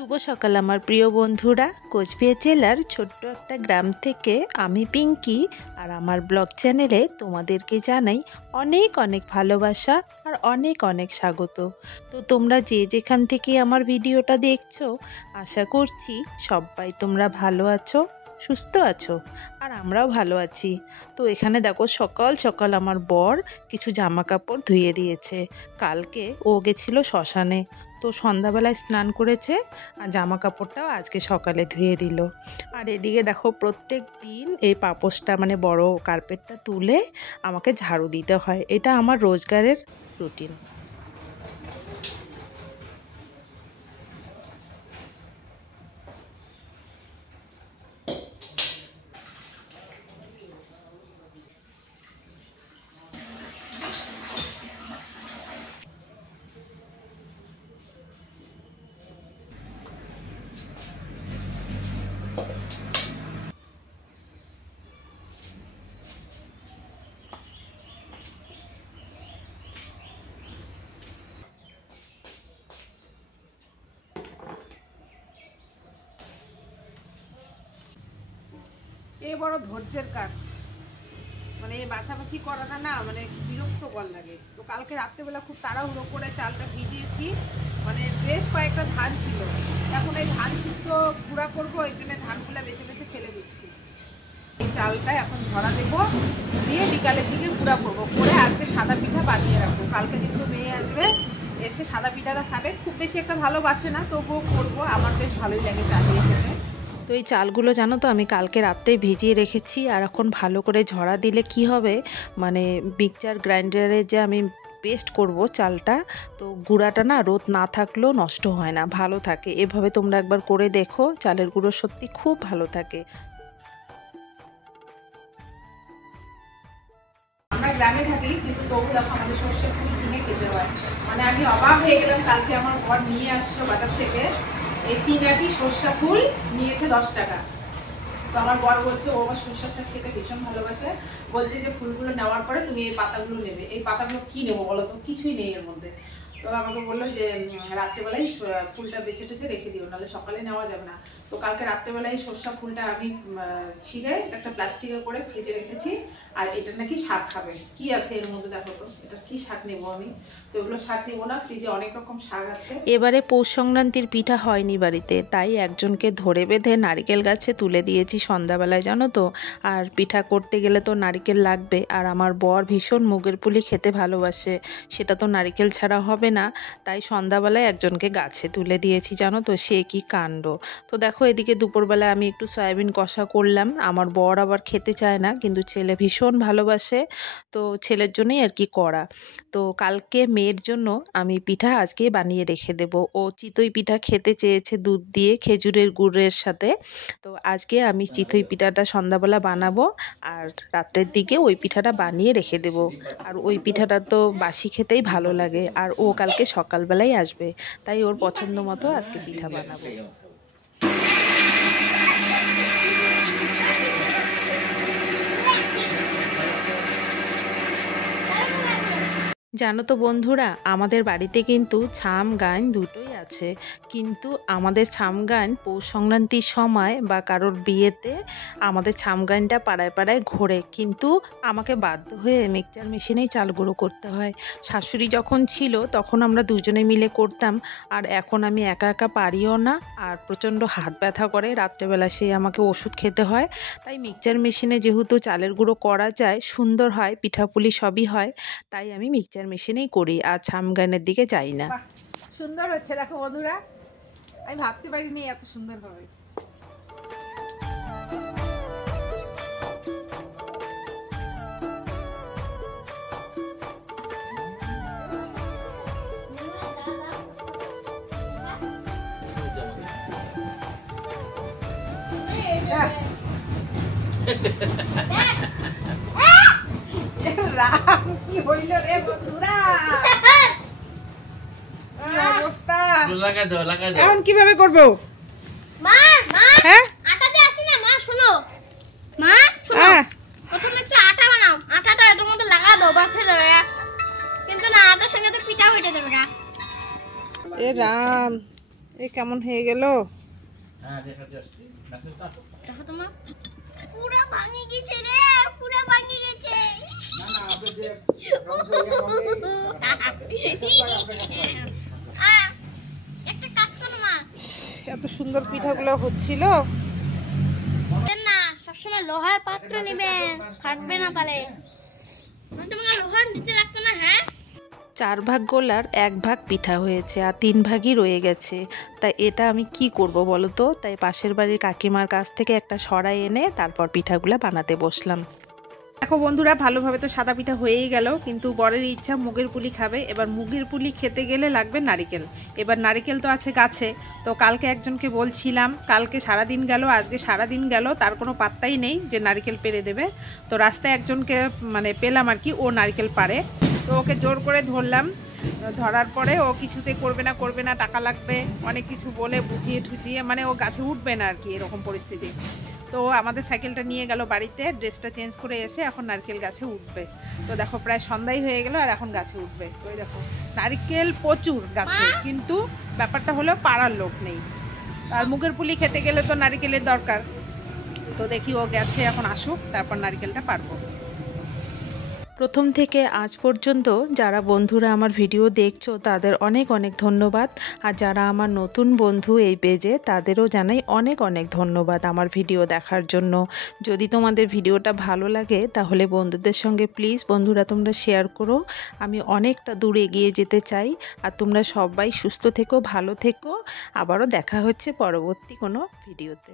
শুভ সকাল আমার প্রিয় বন্ধুরা। কোচবিহার জেলার ছোট্ট একটা গ্রাম থেকে আমি পিঙ্কি আর আমার ব্লগ চ্যানেলে তোমাদেরকে জানাই অনেক অনেক ভালোবাসা আর অনেক অনেক স্বাগত। তো তোমরা যে যেখান থেকে আমার ভিডিওটা দেখছো, আশা করছি সবাই তোমরা ভালো আছো, সুস্থ আছো, আর আমরাও ভালো আছি। তো এখানে দেখো সকাল সকাল আমার বর কিছু জামা কাপড় ধুয়ে দিয়েছে। কালকে ও গেছিলো শ্মশানে, তো সন্ধ্যাবেলায় স্নান করেছে আর জামা কাপড়টাও আজকে সকালে ধুয়ে দিল। আর এদিকে দেখো প্রত্যেক দিন এই পাপোশটা মানে বড় কার্পেটটা তুলে আমাকে ঝাড়ু দিতে হয়, এটা আমার রোজগারের রুটিন। এই বড় ধৈর্যের কাজ, মানে এই বাছাবাছি করাটা না মানে বিরক্তকর লাগে। তো কালকে রাত্রেবেলা খুব তাড়াহুড়ো করে চালটা ভিজিয়েছি, মানে বেশ কয়েকটা ধান ছিল। এখন এই ধান শুদ্ধ গুঁড়া করবো, এই জন্য ধানগুলো বেছে বেছে ফেলে দিচ্ছি। এই চালটা এখন ঝরা দেবো, দিয়ে বিকালের দিকে গুঁড়া করবো, করে আজকে সাদা পিঠা বানিয়ে রাখবো। কালকে যেহেতু মেয়ে আসবে, এসে সাদা পিঠাটা খাবে, খুব বেশি একটা ভালোবাসে না, তবুও করবো, আমার বেশ ভালোই লাগে চা দিয়ে খেতে। তো এই চালগুলো জানো তো আমি কালকে রাত্রেই ভিজিয়ে রেখেছি, আর এখন ভালো করে ঝরা দিলে কি হবে, মানে মিক্সচার গ্রাইন্ডারে যে আমি পেস্ট করব চালটা, তো গুঁড়াটা না রোদ না থাকলেও নষ্ট হয় না, ভালো থাকে। এভাবে তোমরা একবার করে দেখো, চালের গুঁড়ো সত্যি খুব ভালো থাকে। আমরা গ্রামে থাকি, কিন্তু তবু দেখো আমাদের সর্ষে ফুল কিনে খেতে হয়। মানে আমি অবাক হয়ে গেলাম, কালকে আমার বর নিয়ে আসলো বাজার থেকে এই 3 আটি সর্ষা ফুল, নিয়েছে 10 টাকা। তো আমার বর বলছে ও আমার সর্ষা শাক খেতে ভীষণ ভালোবাসে, বলছে যে ফুলগুলো নেওয়ার পরে তুমি এই পাতাগুলো নেবে। এই পাতাগুলো কি নেবো বলো তো, কিছুই নেই এর মধ্যে। তো আমাকে বললো যে রাত্রেবেলায় ফুলটা বেছে টেছে রেখে দিও, নাহলে সকালে নেওয়া যাবে না। তো কালকে রাত্রেবেলায় সর্ষা ফুলটা আমি ছিঁড়ে একটা প্লাস্টিকে করে ফ্রিজে রেখেছি। আর এটা নাকি শাক খাবে, কি আছে এর মধ্যে দেখো তো, এটা কি শাক নেবো আমি? তো এগুলো শাক নেবো না, ফ্রিজে অনেক রকম শাক আছে। এবারে পৌষ সংক্রান্তির পিঠা হয়নি বাড়িতে, তাই একজনকে ধরে বেঁধে নারকেল গাছে তুলে দিয়েছি সন্ধ্যাবেলায়, জানো তো। আর পিঠা করতে গেলে তো নারকেল লাগবে, আর আমার বর ভীষণ মুগের পুলি খেতে ভালোবাসে, সেটা তো নারকেল ছাড়া হবে না। তাই সন্ধ্যাবেলায় একজনকে গাছে তুলে দিয়েছি, জানো তো, সে কি কাণ্ড। তো দেখো এদিকে দুপুরবেলায় আমি একটু সয়াবিন কষা করলাম। আমার বর আবার খেতে চায় না, কিন্তু ছেলে ভীষণ ভালোবাসে, তো ছেলের জন্যই আর কি করা। তো কালকে মেয়ের জন্য আমি পিঠা আজকে বানিয়ে রেখে দেব। ও চিতই পিঠা খেতে চেয়েছে দুধ দিয়ে খেজুরের গুড়ের সাথে, তো আজকে আমি চিতই পিঠাটা সন্ধ্যাবেলা বানাবো, আর রাত্রের দিকে ওই পিঠাটা বানিয়ে রেখে দেব। আর ওই পিঠাটা তো বাসি খেতেই ভালো লাগে, আর ও কালকে সকালবেলাই আসবে, তাই ওর পছন্দ মতো আজকে পিঠা বানাবো। জানো তো বন্ধুরা, আমাদের বাড়িতে কিন্তু ছাম গান দুটোই আছে, কিন্তু আমাদের ছাম গান পৌষ সংক্রান্তির সময় বা কারোর বিয়েতে আমাদের ছাম গানটা পাড়ায় পাড়ায় ঘোরে, কিন্তু আমাকে বাধ্য হয়ে মিক্সচার মেশিনেই চাল গুঁড়ো করতে হয়। শাশুড়ি যখন ছিল তখন আমরা দুজনে মিলে করতাম, আর এখন আমি একা একা পারিও না, আর প্রচণ্ড হাত ব্যথা করে, রাত্রেবেলা সেই আমাকে ওষুধ খেতে হয়। তাই মিক্সচার মেশিনে যেহেতু চালের গুঁড়ো করা যায়, সুন্দর হয়, পিঠাপুলি সবই হয়, তাই আমি মিক্সচার মেশিনেই করি, আর ছাম গানের দিকে যাই না। সুন্দর হচ্ছে দেখো বন্ধুরা, আমি ভাবতে পারিনি এত সুন্দর হবে। রাম কি হইল রে বন্ধুরা, কি অবস্থা, এখন কিভাবে করবো? মা মা হ্যাঁ আটাতে আসি না মা, শোনো মা, শোনো, প্রথমে একটু আটা বানাও, আটাটা এটার মধ্যে লাগা দাও, বাস হয়ে যাবে। কিন্তু না, আটার সঙ্গে তো পিঠা হয়ে যাবে না। এ রাম, এই কেমন হয়ে গেল? দেখো তোমার পুরো ভাঙি গেছে রে, পুরো ভাঙি গেছে। একটা কাজ করো মা, এত সুন্দর পিঠাগুলো হচ্ছিল। না সবসময় লোহার পাত্র নেবেন, ফাটবে না পারে। তোমাকে লোহার নিচে রাখতো না? হ্যাঁ, 4 ভাগ গোলার 1 ভাগ পিঠা হয়েছে আর 3 ভাগই রয়ে গেছে। তাই এটা আমি কি করব বলো তো? তাই পাশের বাড়ির কাকিমার কাছ থেকে একটা সরাই এনে তারপর পিঠাগুলো বানাতে বসলাম। দেখো বন্ধুরা, ভালোভাবে তো সাদা পিঠা হয়েই গেল, কিন্তু বরের ইচ্ছা মুগের পুলি খাবে। এবার মুগের পুলি খেতে গেলে লাগবে নারিকেল। এবার নারিকেল তো আছে গাছে, তো কালকে একজনকে বলছিলাম, কালকে সারাদিন গেল, আজকে সারাদিন গেল, তার কোনো পাত্তাই নেই যে নারিকেল পেড়ে দেবে। তো রাস্তায় একজনকে মানে পেলাম আর কি, ও নারিকেল পারে। তো ওকে জোর করে ধরলাম, ধরার পরে ও কিছুতে করবে না, টাকা লাগবে, অনেক কিছু বলে বুঝিয়ে ঠুজিয়ে মানে ও গাছে উঠবে না আর কি, এরকম পরিস্থিতি। তো আমাদের সাইকেলটা নিয়ে গেল বাড়িতে, ড্রেসটা চেঞ্জ করে এসে এখন নারকেল গাছে উঠবে। তো দেখো প্রায় সন্ধ্যাই হয়ে গেল আর এখন গাছে উঠবে। ওই দেখো নারকেল প্রচুর গাছে, কিন্তু ব্যাপারটা হলো পাড়ার লোক নেই। আর মুগের পুলি খেতে গেলে তো নারকেলের দরকার। তো দেখি ও গেছে, এখন আসুক, তারপর নারকেলটা পারবো। প্রথম থেকে আজ পর্যন্ত যারা বন্ধুরা আমার ভিডিও দেখছো তাদের অনেক অনেক ধন্যবাদ। আর যারা আমার নতুন বন্ধু এই পেজে, তাদেরও জানাই অনেক অনেক ধন্যবাদ আমার ভিডিও দেখার জন্য। যদি তোমাদের ভিডিওটা ভালো লাগে তাহলে বন্ধুদের সঙ্গে প্লিজ বন্ধুরা তোমরা শেয়ার করো। আমি অনেকটা দূর এগিয়ে যেতে চাই। আর তোমরা সবাই সুস্থ থেকো, ভালো থেকো। আবারও দেখা হচ্ছে পরবর্তী কোনো ভিডিওতে।